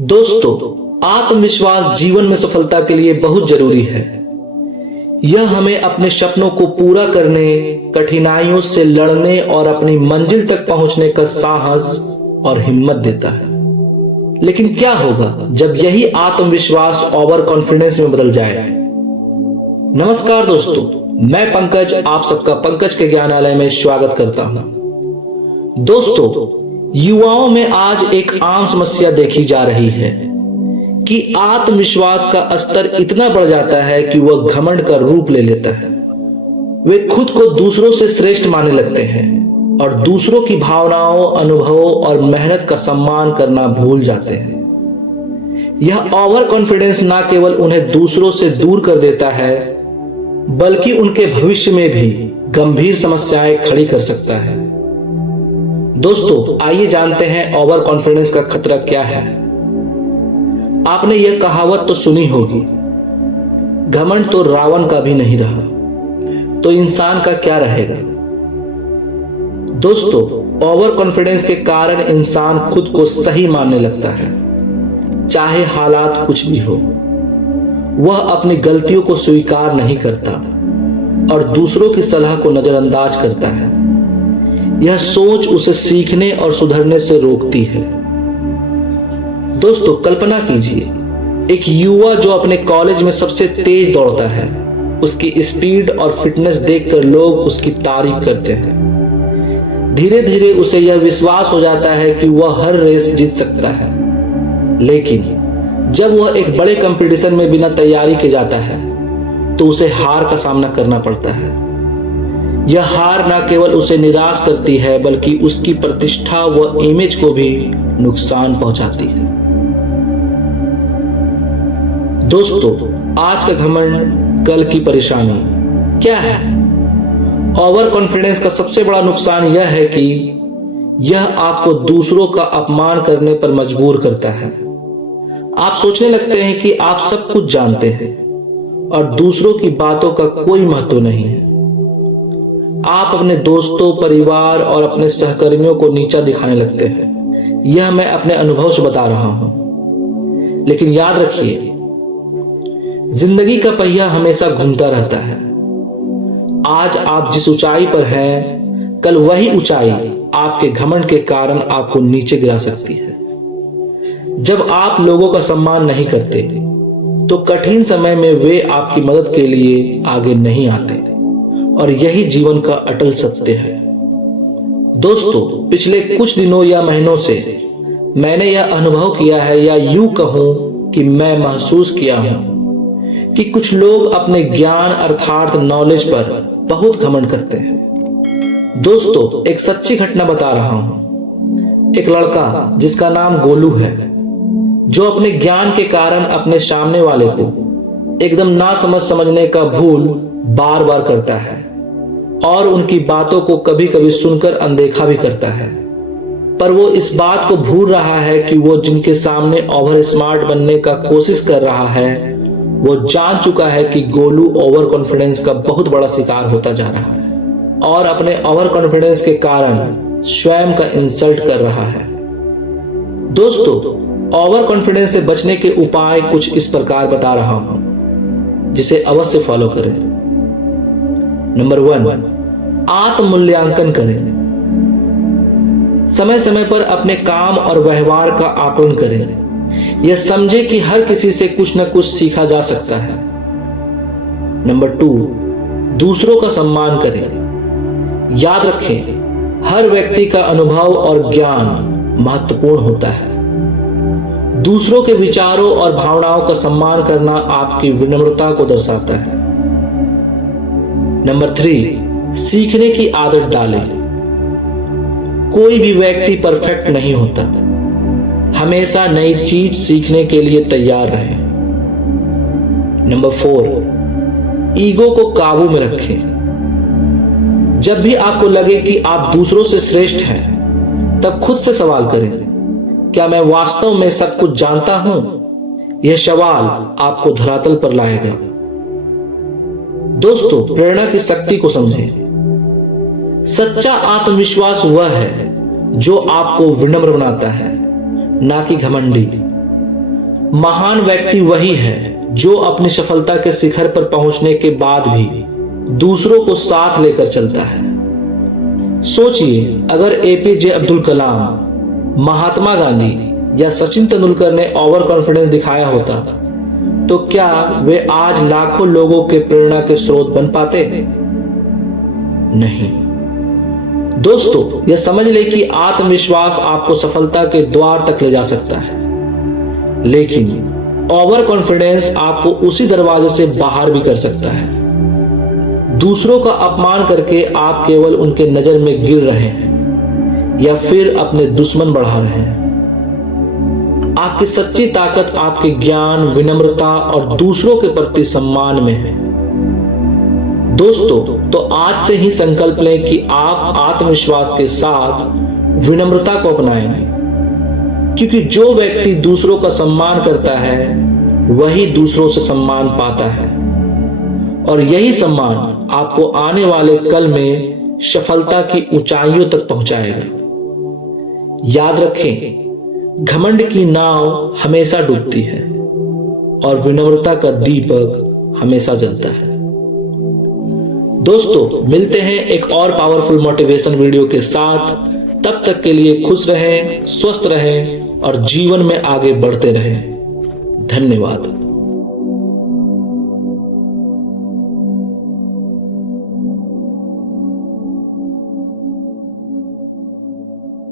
दोस्तों, आत्मविश्वास जीवन में सफलता के लिए बहुत जरूरी है। यह हमें अपने सपनों को पूरा करने, कठिनाइयों से लड़ने और अपनी मंजिल तक पहुंचने का साहस और हिम्मत देता है। लेकिन क्या होगा जब यही आत्मविश्वास ओवर कॉन्फिडेंस में बदल जाए? नमस्कार दोस्तों, मैं पंकज आप सबका पंकज के ज्ञानालय में स्वागत करता हूं। दोस्तों, युवाओं में आज एक आम समस्या देखी जा रही है कि आत्मविश्वास का स्तर इतना बढ़ जाता है कि वह घमंड का रूप ले लेता है। वे खुद को दूसरों से श्रेष्ठ मानने लगते हैं और दूसरों की भावनाओं, अनुभवों और मेहनत का सम्मान करना भूल जाते हैं। यह ओवर कॉन्फिडेंस न केवल उन्हें दूसरों से दूर कर देता है, बल्कि उनके भविष्य में भी गंभीर समस्याएं खड़ी कर सकता है। दोस्तों, आइए जानते हैं ओवर कॉन्फिडेंस का खतरा क्या है। आपने यह कहावत तो सुनी होगी, घमंड तो रावण का भी नहीं रहा, तो इंसान का क्या रहेगा। दोस्तों, ओवर कॉन्फिडेंस के कारण इंसान खुद को सही मानने लगता है, चाहे हालात कुछ भी हो। वह अपनी गलतियों को स्वीकार नहीं करता और दूसरों की सलाह को नजरअंदाज करता है। यह सोच उसे सीखने और सुधरने से रोकती है। दोस्तों, कल्पना कीजिए, एक युवा जो अपने कॉलेज में सबसे तेज दौड़ता है। उसकी स्पीड और फिटनेस देखकर लोग उसकी तारीफ करते हैं। धीरे धीरे उसे यह विश्वास हो जाता है कि वह हर रेस जीत सकता है। लेकिन जब वह एक बड़े कंपटीशन में बिना तैयारी के जाता है तो उसे हार का सामना करना पड़ता है। यह हार न केवल उसे निराश करती है, बल्कि उसकी प्रतिष्ठा व इमेज को भी नुकसान पहुंचाती है। दोस्तों, आज का घमंड, कल की परेशानी क्या है? ओवर कॉन्फिडेंस का सबसे बड़ा नुकसान यह है कि यह आपको दूसरों का अपमान करने पर मजबूर करता है। आप सोचने लगते हैं कि आप सब कुछ जानते हैं और दूसरों की बातों का कोई महत्व नहीं है। आप अपने दोस्तों, परिवार और अपने सहकर्मियों को नीचा दिखाने लगते हैं। यह मैं अपने अनुभव से बता रहा हूं। लेकिन याद रखिए, जिंदगी का पहिया हमेशा घूमता रहता है। आज आप जिस ऊंचाई पर हैं, कल वही ऊंचाई आपके घमंड के कारण आपको नीचे गिरा सकती है। जब आप लोगों का सम्मान नहीं करते, तो कठिन समय में वे आपकी मदद के लिए आगे नहीं आते, और यही जीवन का अटल सत्य है। दोस्तों, पिछले कुछ दिनों या महीनों से मैंने यह अनुभव किया है, या यूं कहूं कि मैं महसूस किया हूं कि कुछ लोग अपने ज्ञान अर्थात नॉलेज पर बहुत घमंड करते हैं। दोस्तों, एक सच्ची घटना बता रहा हूं। एक लड़का जिसका नाम गोलू है, जो अपने ज्ञान के कारण अपने सामने वाले को एकदम ना समझने का भूल बार बार करता है और उनकी बातों को कभी कभी सुनकर अनदेखा भी करता है। पर वो इस बात को भूल रहा है कि वो जिनके सामने ओवर स्मार्ट बनने का कोशिश कर रहा है, वो जान चुका है कि गोलू ओवर कॉन्फिडेंस का बहुत बड़ा शिकार होता जा रहा है और अपने ओवर कॉन्फिडेंस के कारण स्वयं का इंसल्ट कर रहा है। दोस्तों, ओवर कॉन्फिडेंस से बचने के उपाय कुछ इस प्रकार बता रहा हूं, जिसे अवश्य फॉलो करें। नंबर 1, आत्म मूल्यांकन करें। समय समय पर अपने काम और व्यवहार का आकलन करें। यह समझे कि हर किसी से कुछ न कुछ सीखा जा सकता है। नंबर 2, दूसरों का सम्मान करें। याद रखें, हर व्यक्ति का अनुभव और ज्ञान महत्वपूर्ण होता है। दूसरों के विचारों और भावनाओं का सम्मान करना आपकी विनम्रता को दर्शाता है। नंबर 3, सीखने की आदत डालें। कोई भी व्यक्ति परफेक्ट नहीं होता। हमेशा नई चीज सीखने के लिए तैयार रहें। नंबर 4, ईगो को काबू में रखें। जब भी आपको लगे कि आप दूसरों से श्रेष्ठ हैं, तब खुद से सवाल करें, क्या मैं वास्तव में सब कुछ जानता हूं? यह सवाल आपको धरातल पर लाएगा। दोस्तों, प्रेरणा की शक्ति को समझें। सच्चा आत्मविश्वास वह है जो आपको विनम्र बनाता है, ना कि घमंडी। महान व्यक्ति वही है जो अपनी सफलता के शिखर पर पहुंचने के बाद भी दूसरों को साथ लेकर चलता है। सोचिए, अगर एपीजे अब्दुल कलाम, महात्मा गांधी या सचिन तेंदुलकर ने ओवर कॉन्फिडेंस दिखाया होता तो क्या वे आज लाखों लोगों के प्रेरणा के स्रोत बन पाते? नहीं। दोस्तों, यह समझ ले कि आत्मविश्वास आपको सफलता के द्वार तक ले जा सकता है, लेकिन ओवर कॉन्फिडेंस आपको उसी दरवाजे से बाहर भी कर सकता है। दूसरों का अपमान करके आप केवल उनके नजर में गिर रहे हैं या फिर अपने दुश्मन बढ़ा रहे हैं। आपकी सच्ची ताकत आपके ज्ञान, विनम्रता और दूसरों के प्रति सम्मान में है। दोस्तों, तो आज से ही संकल्प लें कि आप आत्मविश्वास के साथ विनम्रता को अपनाएंगे, क्योंकि जो व्यक्ति दूसरों का सम्मान करता है वही दूसरों से सम्मान पाता है, और यही सम्मान आपको आने वाले कल में सफलता की ऊंचाइयों तक पहुंचाएगा। याद रखें, घमंड की नाव हमेशा डूबती है और विनम्रता का दीपक हमेशा जलता है। दोस्तों, मिलते हैं एक और पावरफुल मोटिवेशन वीडियो के साथ। तब तक के लिए खुश रहें, स्वस्थ रहें और जीवन में आगे बढ़ते रहें। धन्यवाद।